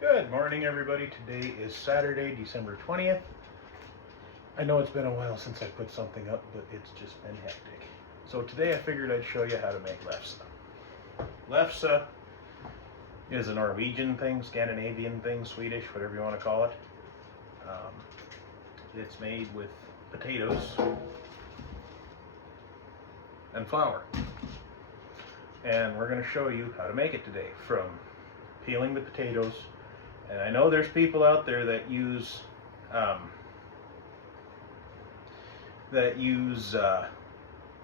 Good morning, everybody. Today is Saturday, December 20th. I know it's been a while since I put something up, but it's just been hectic. So today I figured I'd show you how to make lefse. Lefse is a Norwegian thing, Scandinavian thing, Swedish, whatever you want to call it. It's made with potatoes and flour. And we're going to show you how to make it today, from peeling the potatoes. And I know there's people out there that use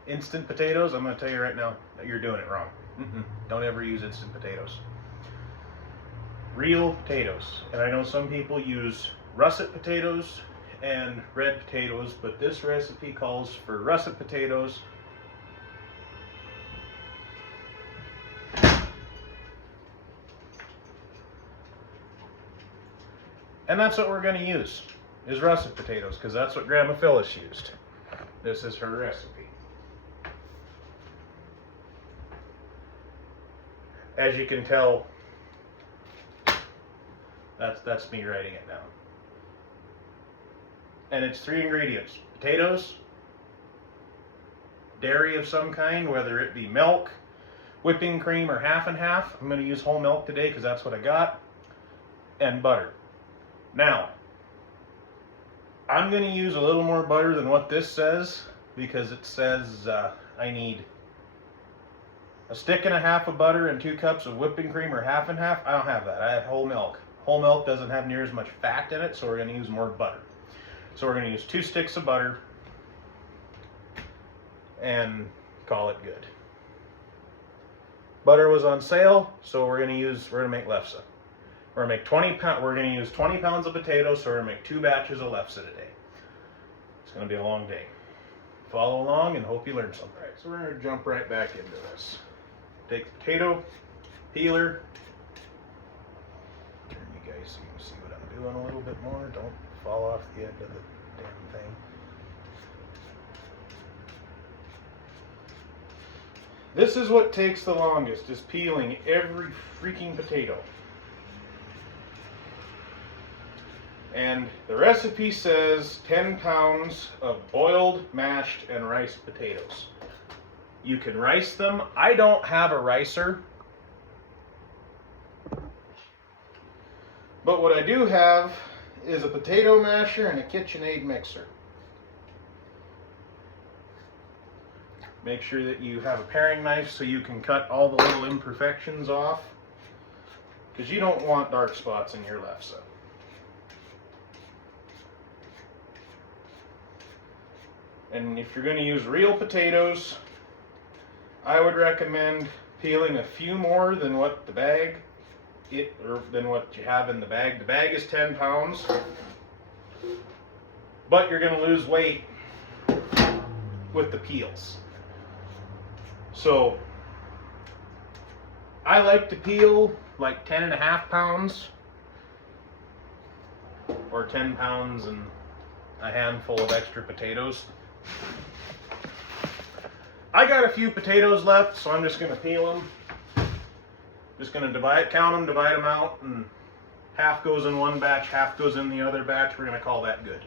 instant potatoes. I'm going to tell you right now that you're doing it wrong. Don't ever use instant potatoes. Real potatoes. And I know some people use russet potatoes and red potatoes, but this recipe calls for russet potatoes. And that's what we're going to use, is russet potatoes, because that's what Grandma Phyllis used. This is her recipe. As you can tell, that's me writing it down. And it's 3 ingredients: potatoes, dairy of some kind, whether it be milk, whipping cream, or half and half. I'm going to use whole milk today because that's what I got, and butter. Now, I'm going to use a little more butter than what this says, because it says I need a stick and a half of butter and 2 cups of whipping cream, or half and half. I don't have that. I have whole milk. Whole milk doesn't have near as much fat in it, so we're going to use more butter. So we're going to use 2 sticks of butter and call it good. Butter was on sale, so we're going to make lefse. We're going to use 20 pounds of potatoes, so we're going to make 2 batches of lefse today. It's going to be a long day. Follow along and hope you learn something. All right, so we're going to jump right back into this. Take the potato peeler. Turn you guys so you can see what I'm doing a little bit more. Don't fall off the end of the damn thing. This is what takes the longest, is peeling every freaking potato. And the recipe says 10 pounds of boiled, mashed, and riced potatoes. You can rice them. I don't have a ricer, but what I do have is a potato masher and a KitchenAid mixer. Make sure that you have a paring knife so you can cut all the little imperfections off, because you don't want dark spots in your lefse. And if you're going to use real potatoes, I would recommend peeling a few more than what than what you have in the bag. The bag is 10 pounds, but you're going to lose weight with the peels. So I like to peel like 10.5 pounds, or 10 pounds and a handful of extra potatoes. I got a few potatoes left, so I'm just going to peel them. Just going to count them, divide them out, and half goes in one batch, half goes in the other batch. We're going to call that good.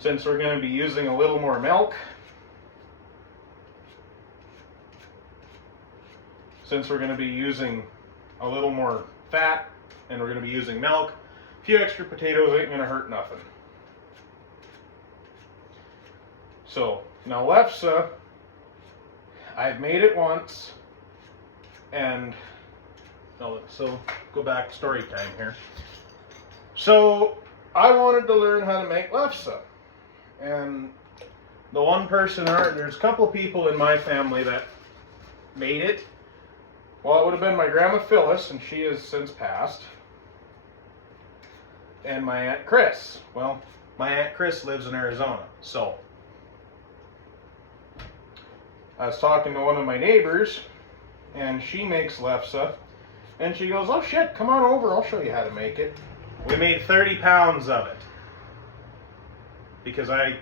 Since we're going to be using a little more milk, since we're going to be using a little more fat, and we're going to be using milk, a few extra potatoes ain't going to hurt nothing. So, now lefse, I've made it once, and, so go back, story time here. So, I wanted to learn how to make lefse, and the one person, there's a couple people in my family that made it. Well, it would have been my Grandma Phyllis, and she has since passed, and my Aunt Chris. Well, my Aunt Chris lives in Arizona, so I was talking to one of my neighbors, and she makes lefse, and she goes, "Oh shit, come on over, I'll show you how to make it." We made 30 pounds of it, because I,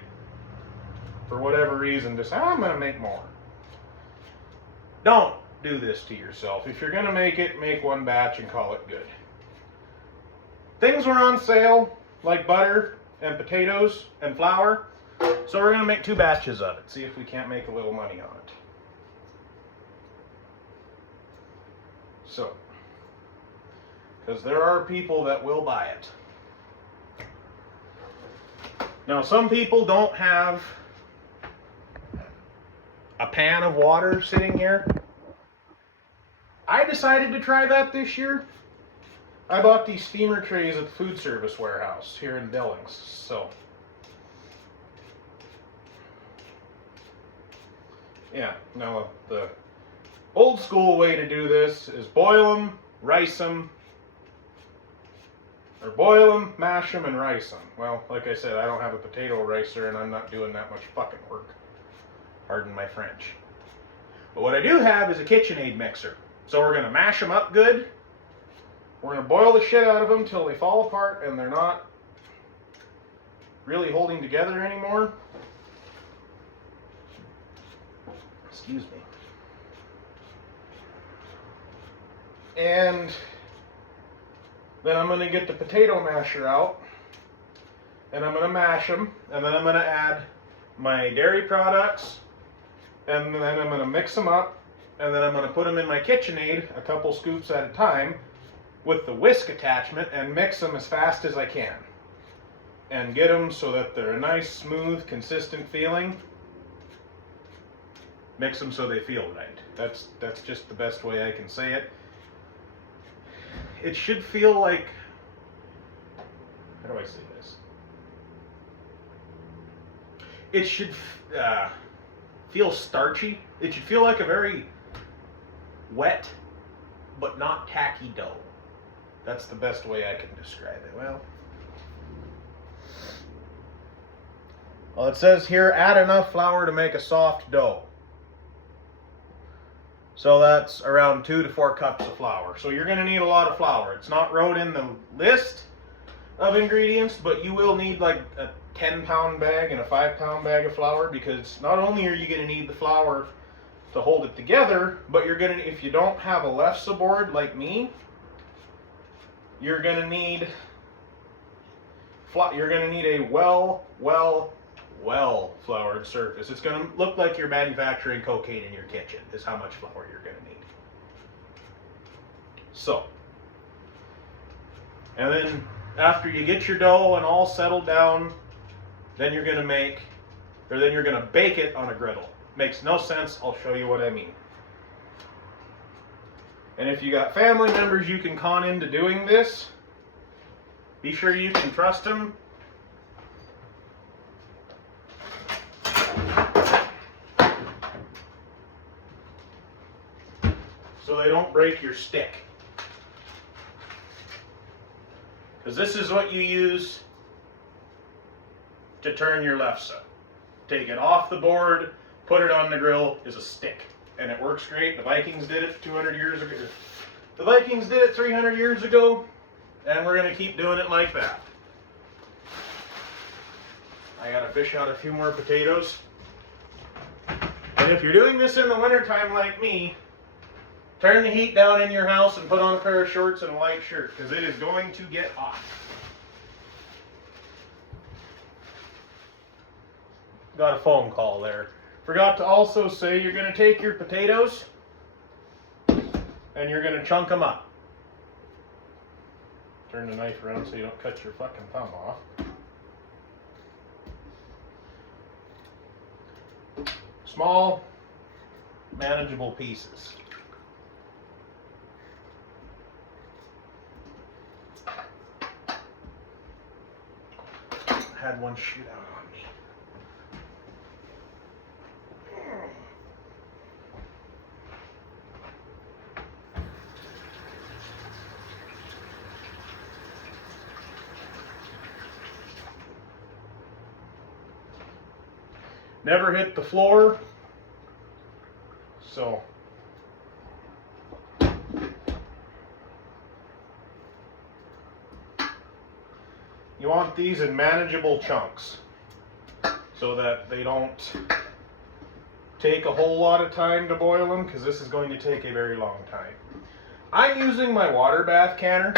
for whatever reason, decided I'm going to make more. Don't do this to yourself. If you're going to make it, make one batch and call it good. things were on sale, like butter and potatoes and flour. So we're going to make 2 batches of it. See if we can't make a little money on it. So, because there are people that will buy it. Now, some people don't have a pan of water sitting here. I decided to try that this year. I bought these steamer trays at the food service warehouse here in Billings. So, yeah, now the old school way to do this is boil them, rice them, or boil them, mash them, and rice them. Well, like I said, I don't have a potato ricer and I'm not doing that much fucking work. Pardon my French. But what I do have is a KitchenAid mixer. So we're going to mash them up good. We're going to boil the shit out of them till they fall apart and they're not really holding together anymore. Excuse me. And then I'm going to get the potato masher out and I'm going to mash them, and then I'm going to add my dairy products, and then I'm going to mix them up, and then I'm going to put them in my KitchenAid a couple scoops at a time with the whisk attachment and mix them as fast as I can and get them so that they're a nice, smooth, consistent feeling. Mix them so they feel right. That's just the best way I can say it. It should feel like, how do I say this? It should feel starchy. It should feel like a very wet but not tacky dough. That's the best way I can describe it. Well, it says here, add enough flour to make a soft dough. So that's around 2 to 4 cups of flour. So you're going to need a lot of flour. It's not wrote in the list of ingredients, but you will need like a 10-pound bag and a 5-pound bag of flour, because not only are you going to need the flour to hold it together, but you're going to, if you don't have a lefse board like me, you're going to need a well floured surface. It's going to look like you're manufacturing cocaine in your kitchen, is how much flour you're going to need. So, and then after you get your dough and all settled down, then you're going to bake it on a griddle. Makes no sense. I'll show you what I mean. And if you got family members you can con into doing this, be sure you can trust them. So they don't break your stick. Because this is what you use to turn your lefse. Take it off the board, put it on the grill, is a stick. And it works great. The Vikings did it 200 years ago. The Vikings did it 300 years ago, and we're going to keep doing it like that. I got to fish out a few more potatoes. And if you're doing this in the wintertime like me, turn the heat down in your house and put on a pair of shorts and a light shirt, because it is going to get hot. Got a phone call there. Forgot to also say you're going to take your potatoes and you're going to chunk them up. Turn the knife around so you don't cut your fucking thumb off. Small, manageable pieces. Had one shoot out on me. Never hit the floor, so you want these in manageable chunks so that they don't take a whole lot of time to boil them, because this is going to take a very long time. I'm using my water bath canner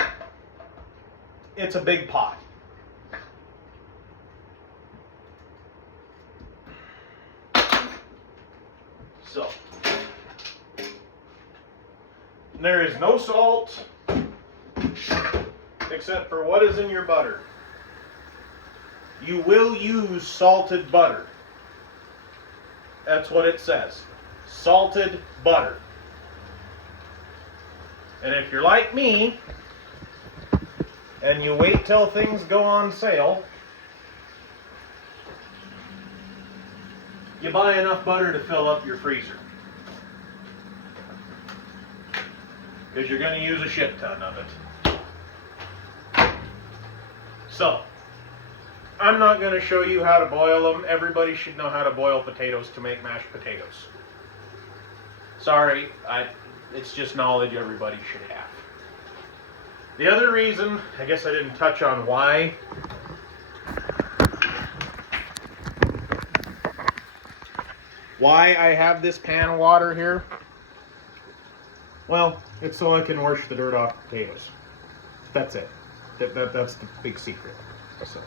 it's a big pot. So, there is no salt except for what is in your butter. You will use salted butter. That's what it says. Salted butter. And if you're like me, and you wait till things go on sale, you buy enough butter to fill up your freezer. Because you're going to use a shit ton of it. So, I'm not going to show you how to boil them. Everybody should know how to boil potatoes to make mashed potatoes. Sorry, it's just knowledge everybody should have. The other reason, I guess I didn't touch on why I have this pan of water here. Well, it's so I can wash the dirt off the potatoes. That's it. That's the big secret. So.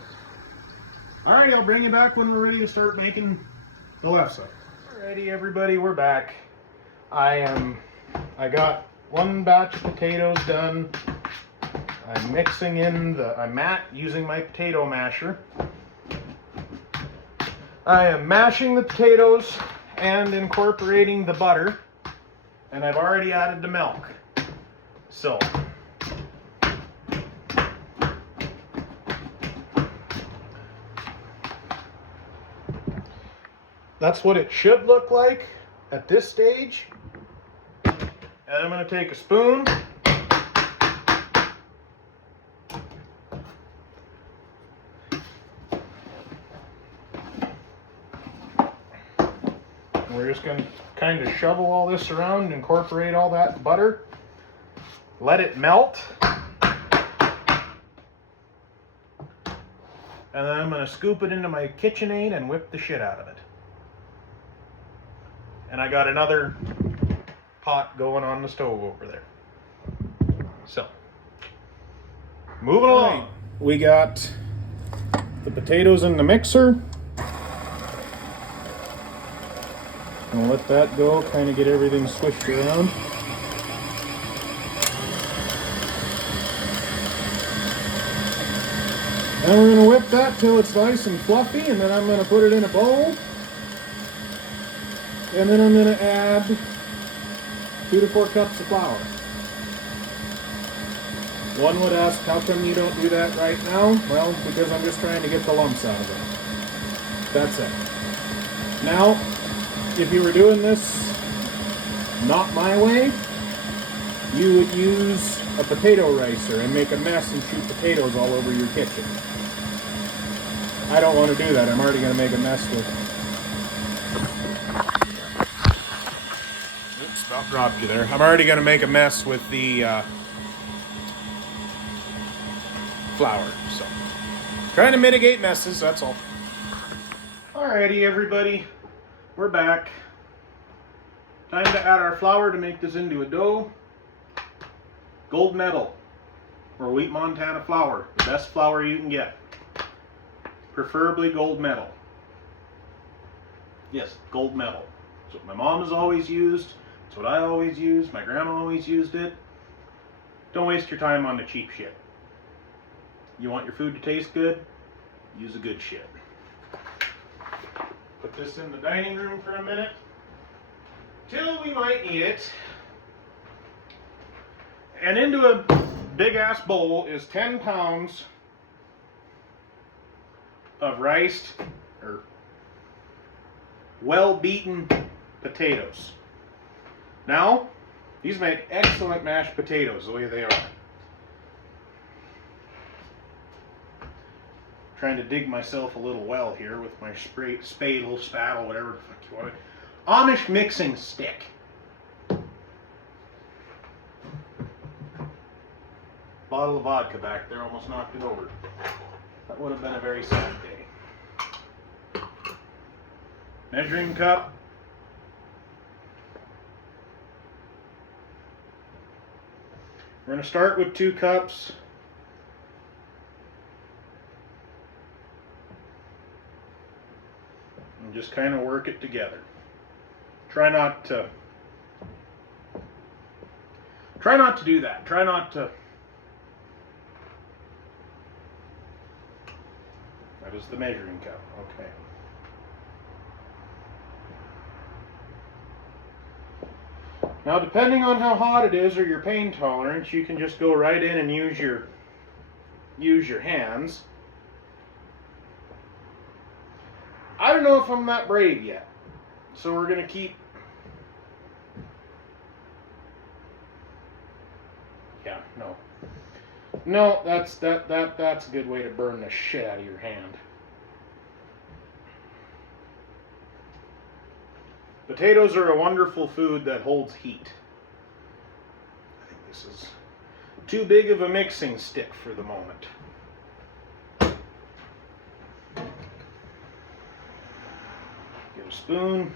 Alrighty, I'll bring you back when we're ready to start making the lefse. Alrighty, everybody, we're back. I got one batch of potatoes done. I'm mixing in I'm using my potato masher. I am mashing the potatoes and incorporating the butter, and I've already added the milk. So, that's what it should look like at this stage. And I'm going to take a spoon. We're just going to kind of shovel all this around, incorporate all that butter, let it melt, and then I'm going to scoop it into my KitchenAid and whip the shit out of it. And I got another pot going on the stove over there. So, moving along. We got the potatoes in the mixer. I'll let that go, kind of get everything swished around. And we're going to whip that till it's nice and fluffy, and then I'm going to put it in a bowl. And then I'm going to add 2 to 4 cups of flour. One would ask, how come you don't do that right now? Well, because I'm just trying to get the lumps out of it. That's it. Now, if you were doing this not my way, you would use a potato ricer and make a mess and shoot potatoes all over your kitchen. I don't want to do that. I'm already going to make a mess with... Oops, about dropped you there. I'm already going to make a mess with the flour. So, trying to mitigate messes, that's all. Alrighty, everybody. We're back. Time to add our flour to make this into a dough. Gold medal, or Wheat Montana flour, the best flour you can get. Preferably gold medal. Yes, gold medal. It's what my mom has always used. It's what I always used. My grandma always used it. Don't waste your time on the cheap shit. You want your food to taste good? Use the good shit. Put this in the dining room for a minute till we might need it. And into a big ass bowl is 10 pounds of riced or well beaten potatoes. Now, these make excellent mashed potatoes the way they are. Trying to dig myself a little well here with my spade, spattle, whatever the fuck you want it. Amish mixing stick. Bottle of vodka back there almost knocked it over. That would have been a very sad day. Measuring cup. We're going to start with 2 cups. just kind of work it together. Try not to do that. Try not to. That is the measuring cup. Okay. Now, depending on how hot it is or your pain tolerance, you can just go right in and use your hands. I don't know if I'm that brave yet, so we're gonna keep. Yeah, no, that's a good way to burn the shit out of your hand. Potatoes are a wonderful food that holds heat. I think this is too big of a mixing stick for the moment. Get a spoon.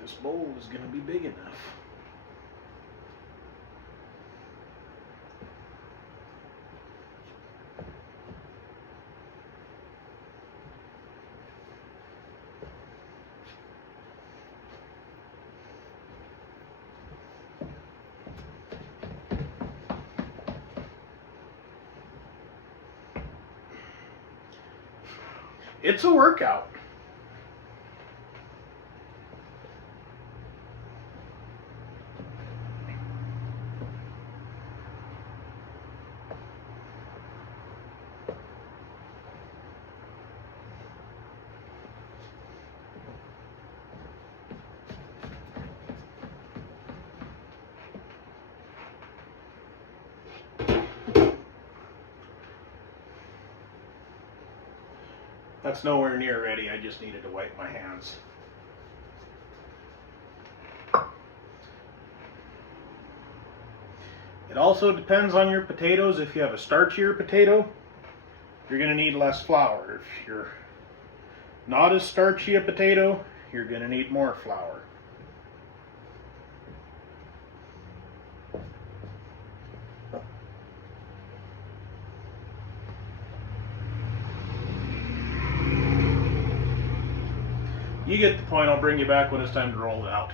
This bowl is going to be big enough. It's a workout. That's nowhere near ready. I just needed to wipe my hands. It also depends on your potatoes. If you have a starchier potato, you're going to need less flour. If you're not as starchy a potato, you're going to need more flour. You get the point. I'll bring you back when it's time to roll it out.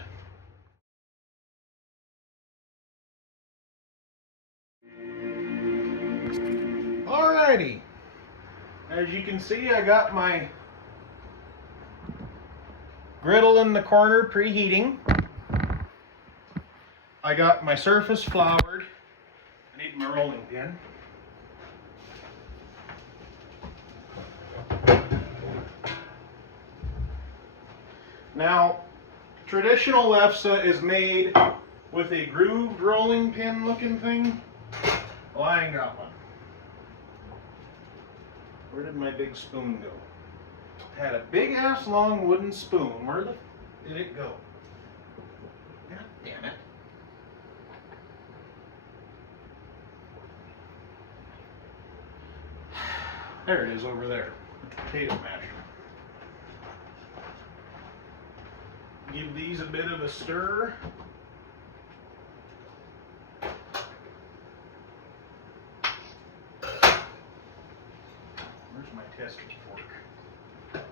Alrighty. As you can see, I got my griddle in the corner preheating. I got my surface floured. I need my rolling pin. Now, traditional lefse is made with a grooved rolling pin looking thing. Well, I ain't got one. Where did my big spoon go? I had a big ass long wooden spoon. Where did it go? God damn it. There it is over there. Potato masher. Give these a bit of a stir. Where's my testing fork? There's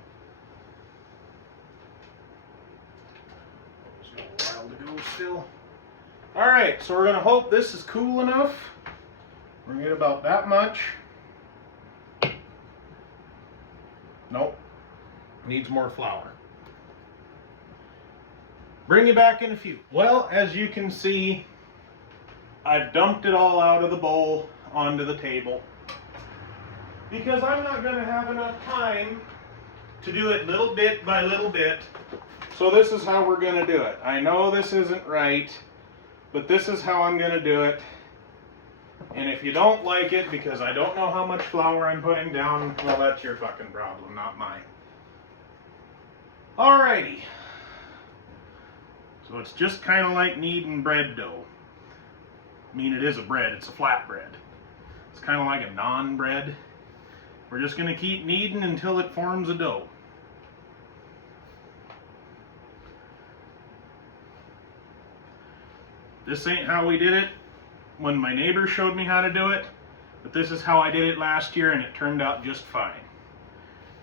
got a while to go still. Alright, so we're going to hope this is cool enough. We're going to get about that much. Nope. Needs more flour. Bring you back in a few. Well, as you can see, I've dumped it all out of the bowl onto the table because I'm not going to have enough time to do it little bit by little bit. So this is how we're going to do it. I know this isn't right, but this is how I'm going to do it. And if you don't like it because I don't know how much flour I'm putting down, well, that's your fucking problem, not mine. Alrighty. So it's just kind of like kneading bread dough. I mean, it is a bread, it's a flat bread. It's kind of like a naan bread. We're just going to keep kneading until it forms a dough. This ain't how we did it when my neighbor showed me how to do it, but this is how I did it last year and it turned out just fine.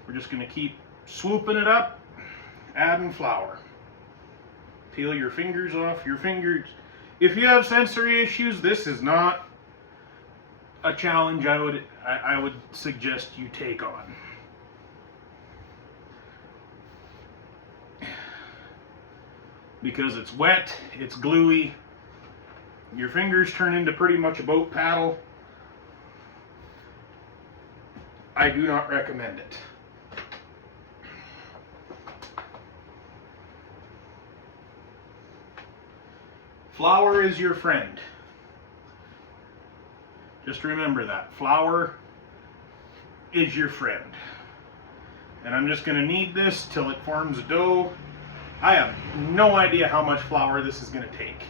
We're just going to keep swooping it up, adding flour. Peel your fingers off your fingers. If you have sensory issues, this is not a challenge I would suggest you take on. Because it's wet, it's gluey, your fingers turn into pretty much a boat paddle. I do not recommend it. Flour is your friend. Just remember that. Flour is your friend. And I'm just going to knead this till it forms a dough. I have no idea how much flour this is going to take.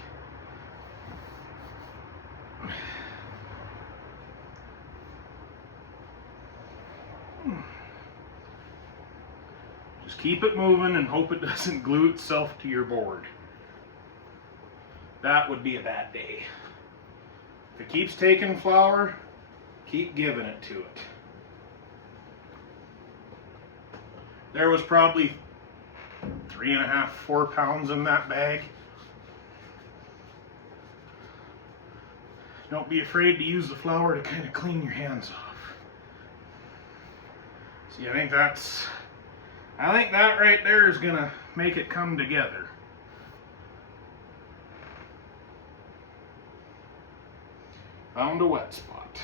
Just keep it moving and hope it doesn't glue itself to your board. That would be a bad day. If it keeps taking flour, keep giving it to it. There was probably 3.5, 4 pounds in that bag. Don't be afraid to use the flour to kind of clean your hands off. See, I think that right there is gonna make it come together. Found a wet spot.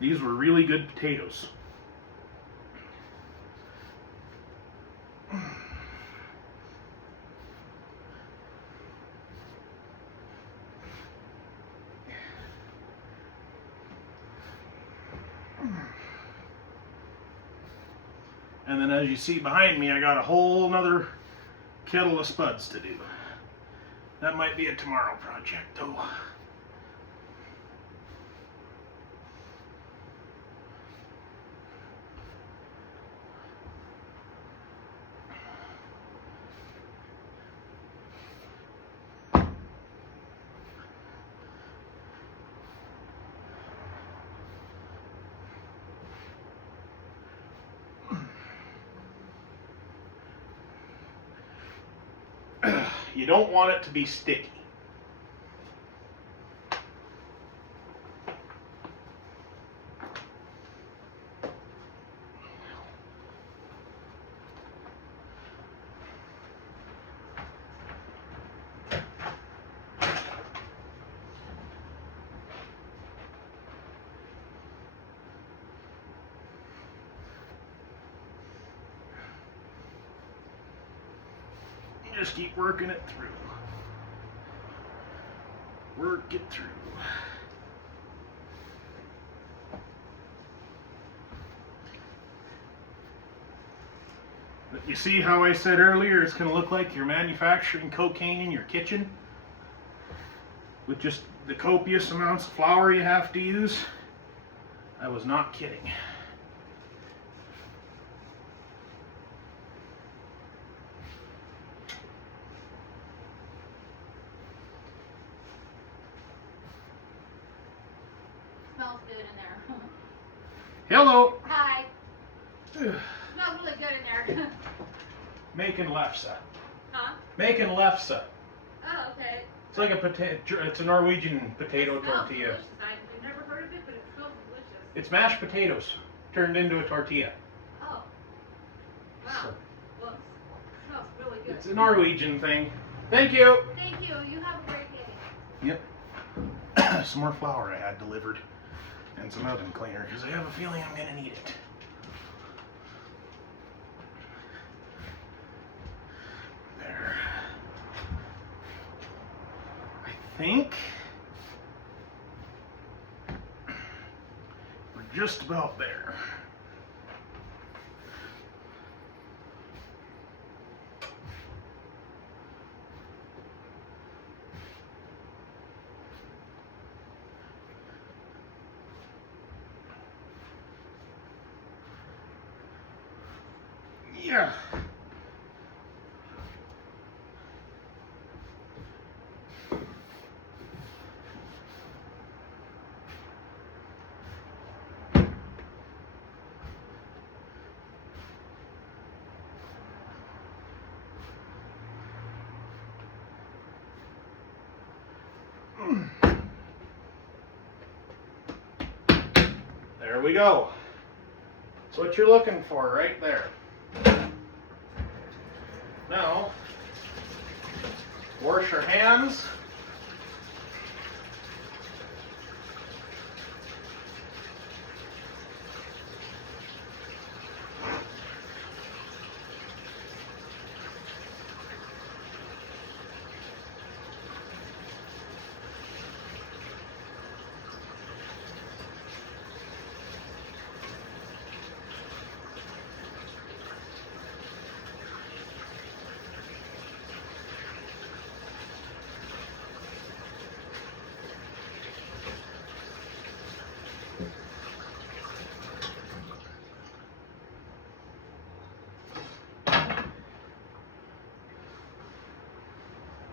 These were really good potatoes. And then as you see behind me, I got a whole nother kettle of spuds to do. That might be a tomorrow project though. You don't want it to be sticky. Just keep working it through. Work it through. But you see how I said earlier it's going to look like you're manufacturing cocaine in your kitchen? With just the copious amounts of flour you have to use? I was not kidding. Smells good in there. Hello. Hi. Smells really good in there. Making lefse. Huh? Making lefse. Oh, okay. It's like a potato. It's a Norwegian potato It smells tortilla. delicious. I've never heard of it, but it smells delicious. It's mashed potatoes turned into a tortilla. Oh. Wow. So, Well, it smells really good. it's a Norwegian thing. Thank you. Thank you. You have a great day. Yep. Some more flour I had delivered. And some oven cleaner, because I have a feeling I'm going to need it. There. I think we're just about there. Yeah. There we go. That's what you're looking for right there. Now, wash your hands.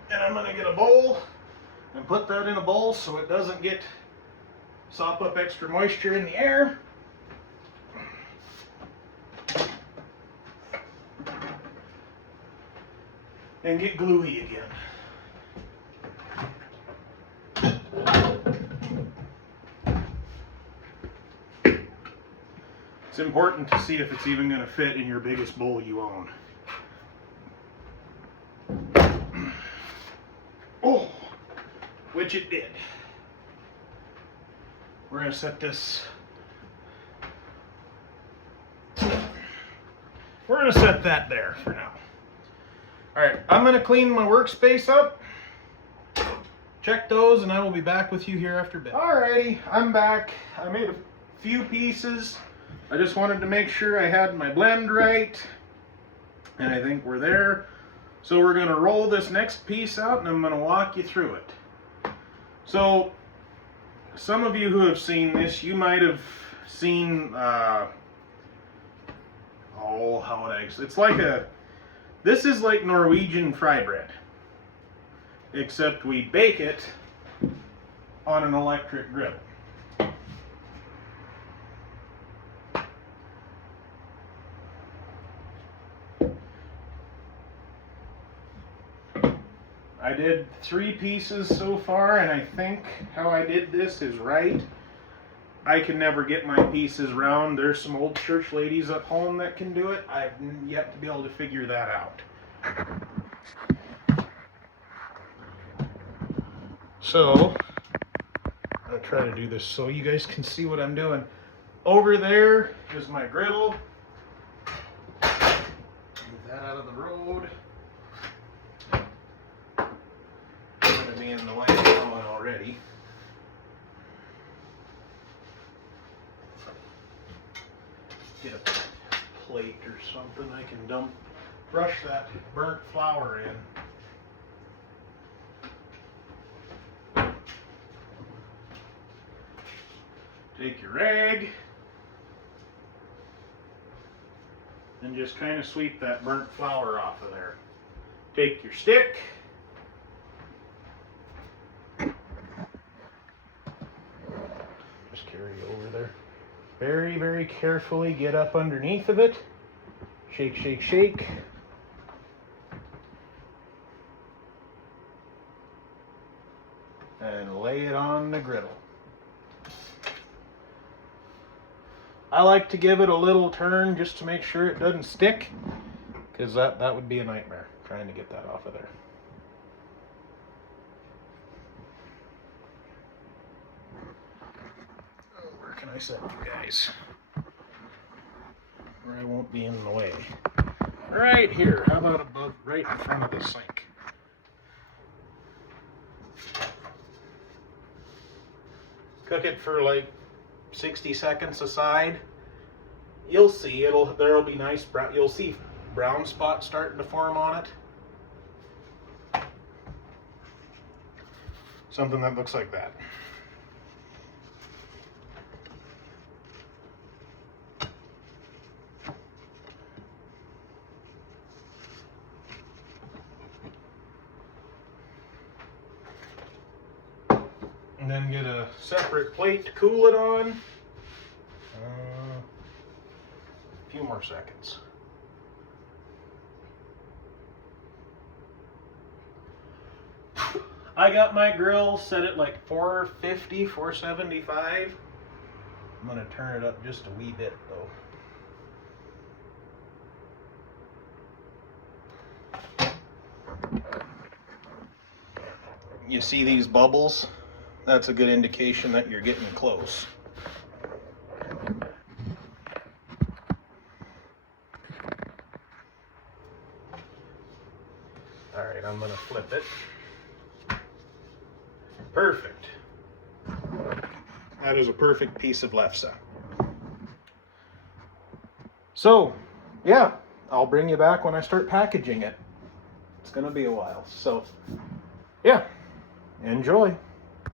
And I'm going to get a bowl and put that in a bowl so it doesn't get sop up extra moisture in the air. And get gluey again. It's important to see if it's even going to fit in your biggest bowl you own. Oh, which it did. We're going to set this. We're going to set that there for now. All right, I'm going to clean my workspace up. Check those, and I will be back with you here after bed. Alrighty, I'm back. I made a few pieces. I just wanted to make sure I had my blend right, and I think we're there. So we're going to roll this next piece out, and I'm going to walk you through it. So, some of you who have seen this, you might have seen, it's like this is like Norwegian fry bread, except we bake it on an electric griddle. I did 3 pieces so far, and I think how I did this is right. I can never get my pieces round. There's some old church ladies at home that can do it. I've yet to be able to figure that out. So, I'm going to try to do this so you guys can see what I'm doing. Over there is my griddle. Move that out of the road. In the way already. Get a plate or something I can brush that burnt flour in. Take your rag and just kind of sweep that burnt flour off of there. Take your stick. Carry over there. Very, very carefully get up underneath of it. Shake, shake, shake. And lay it on the griddle. I like to give it a little turn just to make sure it doesn't stick, because that would be a nightmare trying to get that off of there. Can I set you guys where I won't be in the way? Right here. How about above, right in front of the sink? Cook it for like 60 seconds aside. You'll see there'll be nice brown. You'll see brown spots starting to form on it. Something that looks like that. And then get a separate plate to cool it on. A few more seconds. I got my grill set at like 450, 475. I'm gonna turn it up just a wee bit though. You see these bubbles? That's a good indication that you're getting close. All right, I'm gonna flip it. Perfect. That is a perfect piece of lefse. So, yeah, I'll bring you back when I start packaging it. It's gonna be a while. So, yeah, enjoy.